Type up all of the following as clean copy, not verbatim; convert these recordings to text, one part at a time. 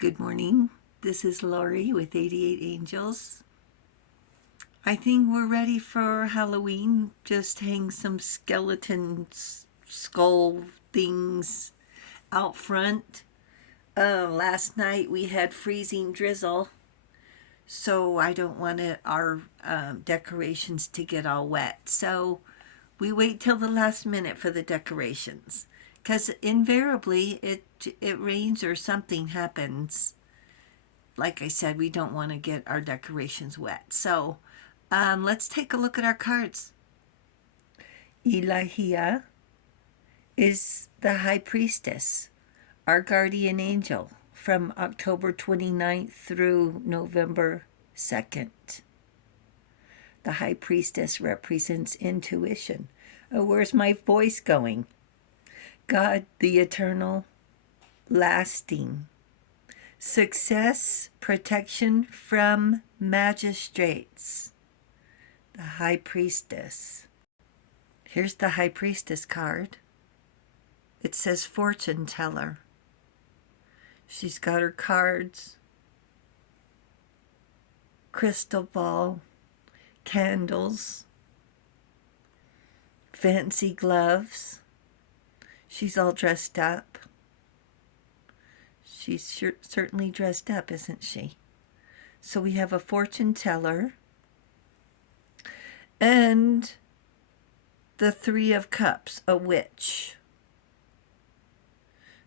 Good morning. This is Lori with 88 Angels. I think we're ready for Halloween. Just hang some skeleton skull things out front. Last night we had freezing drizzle, so I don't want our decorations to get all wet. So we wait till the last minute for the decorations, because invariably it rains or something happens. Like I said, we don't want to get our decorations wet. So let's take a look at our cards. Ilahia is the High Priestess, our guardian angel from October 29th through November 2nd. The High Priestess represents intuition. Oh, where's my voice going? God, the eternal, lasting. Success, protection from magistrates. The High Priestess. Here's the High Priestess card. It says fortune teller. She's got her cards, crystal ball, candles, fancy gloves. She's all dressed up. She's certainly dressed up, isn't she? So we have a fortune teller and the Three of Cups, a witch.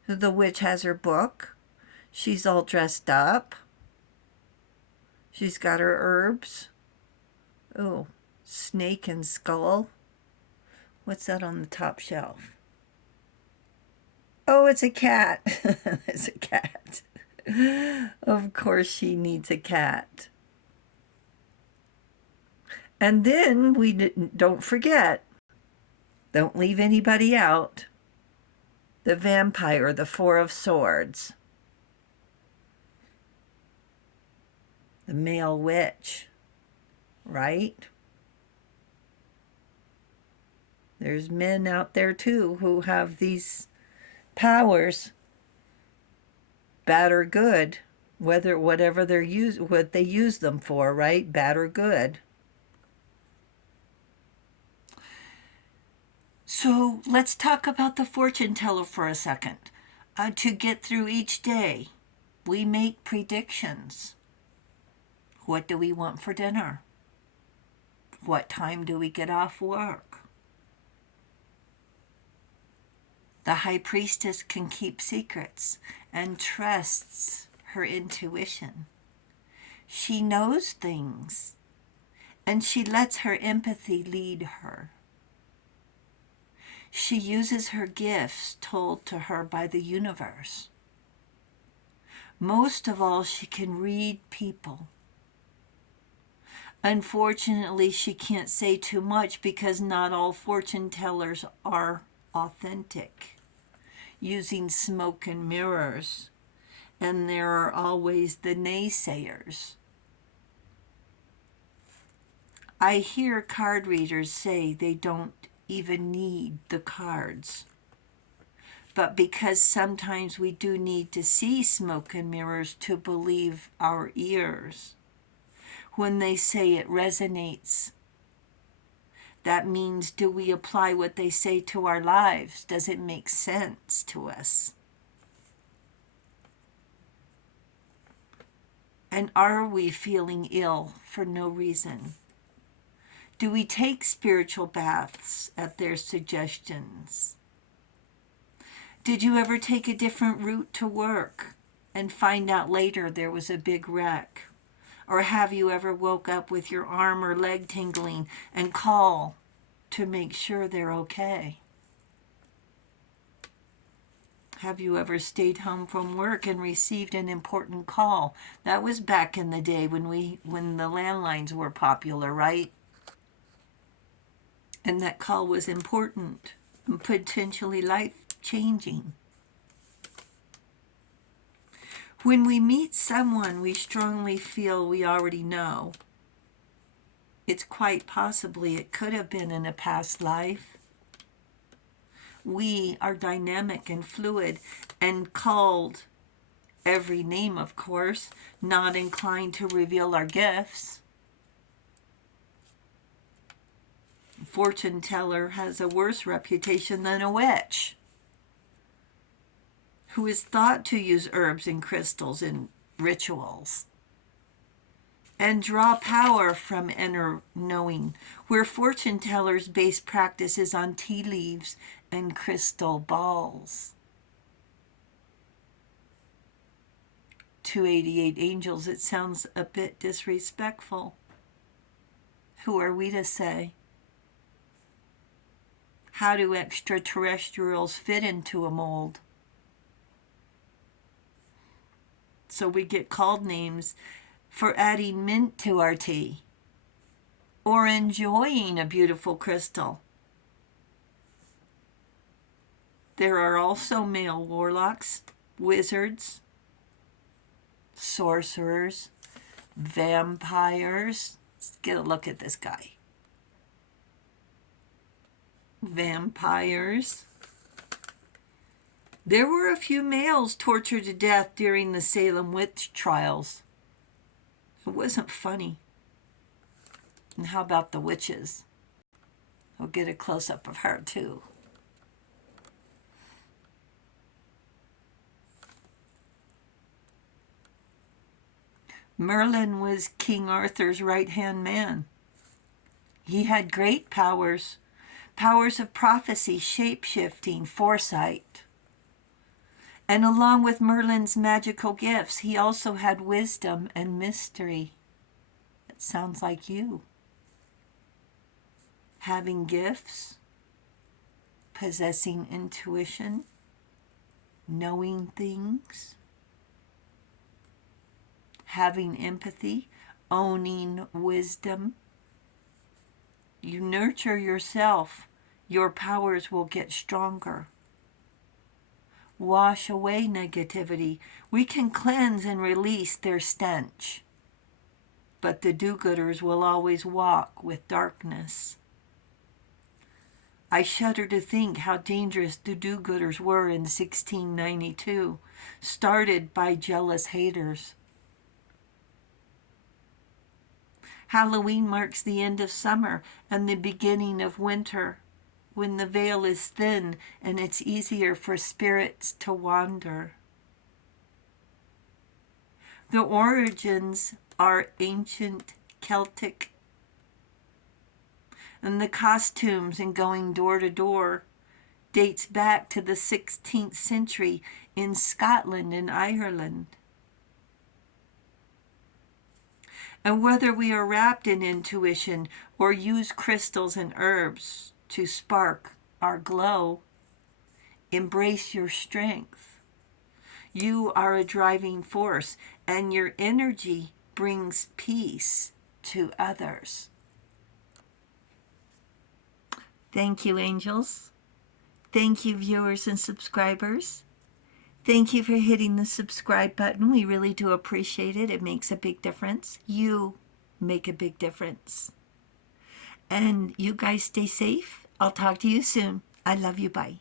The witch has her book. She's all dressed up. She's got her herbs. Oh, snake and skull. What's that on the top shelf? Oh, it's a cat. It's a cat. Of course she needs a cat. And then we don't forget, don't leave anybody out, the vampire, the Four of Swords. The male witch, right? There's men out there too who have these powers, bad or good, whatever what they use them for, right? Bad or good. So let's talk about the fortune teller for a second. To get through each day, we make predictions. What do we want for dinner? What time do we get off work? The High Priestess can keep secrets and trusts her intuition. She knows things, and she lets her empathy lead her. She uses her gifts told to her by the universe. Most of all, she can read people. Unfortunately, she can't say too much because not all fortune tellers are authentic, using smoke and mirrors, and there are always the naysayers. I hear card readers say they don't even need the cards, but because sometimes we do need to see smoke and mirrors to believe our ears. When they say it resonates, that means, do we apply what they say to our lives? Does it make sense to us? And are we feeling ill for no reason? Do we take spiritual baths at their suggestions? Did you ever take a different route to work and find out later there was a big wreck? Or have you ever woke up with your arm or leg tingling and call to make sure they're okay? Have you ever stayed home from work and received an important call? That was back in the day when the landlines were popular, right? And that call was important and potentially life-changing. When we meet someone we strongly feel we already know, it's quite possibly it could have been in a past life. We are dynamic and fluid and called every name, of course, not inclined to reveal our gifts. Fortune teller has a worse reputation than a witch, who is thought to use herbs and crystals in rituals and draw power from inner knowing, where fortune tellers base practices on tea leaves and crystal balls. 288 angels, it sounds a bit disrespectful. Who are we to say? How do extraterrestrials fit into a mold? So we get called names for adding mint to our tea or enjoying a beautiful crystal. There are also male warlocks, wizards, sorcerers, vampires. Let's get a look at this guy. Vampires. There were a few males tortured to death during the Salem witch trials. It wasn't funny. And how about the witches? We'll get a close-up of her, too. Merlin was King Arthur's right-hand man. He had great powers of prophecy, shape-shifting, foresight. And along with Merlin's magical gifts, he also had wisdom and mystery. It sounds like you. Having gifts, possessing intuition, knowing things, having empathy, owning wisdom. You nurture yourself, your powers will get stronger. Wash away negativity. We can cleanse and release their stench. But the do-gooders will always walk with darkness. I shudder to think how dangerous the do-gooders were in 1692, started by jealous haters. Halloween marks the end of summer and the beginning of winter, when the veil is thin and it's easier for spirits to wander. The origins are ancient Celtic, and the costumes and going door to door dates back to the 16th century in Scotland and Ireland. And whether we are wrapped in intuition or use crystals and herbs to spark our glow, embrace your strength. You are a driving force, and your energy brings peace to others. Thank you, angels. Thank you, viewers and subscribers. Thank you for hitting the subscribe button. We really do appreciate it. It makes a big difference. You make a big difference. And you guys stay safe. I'll talk to you soon. I love you. Bye.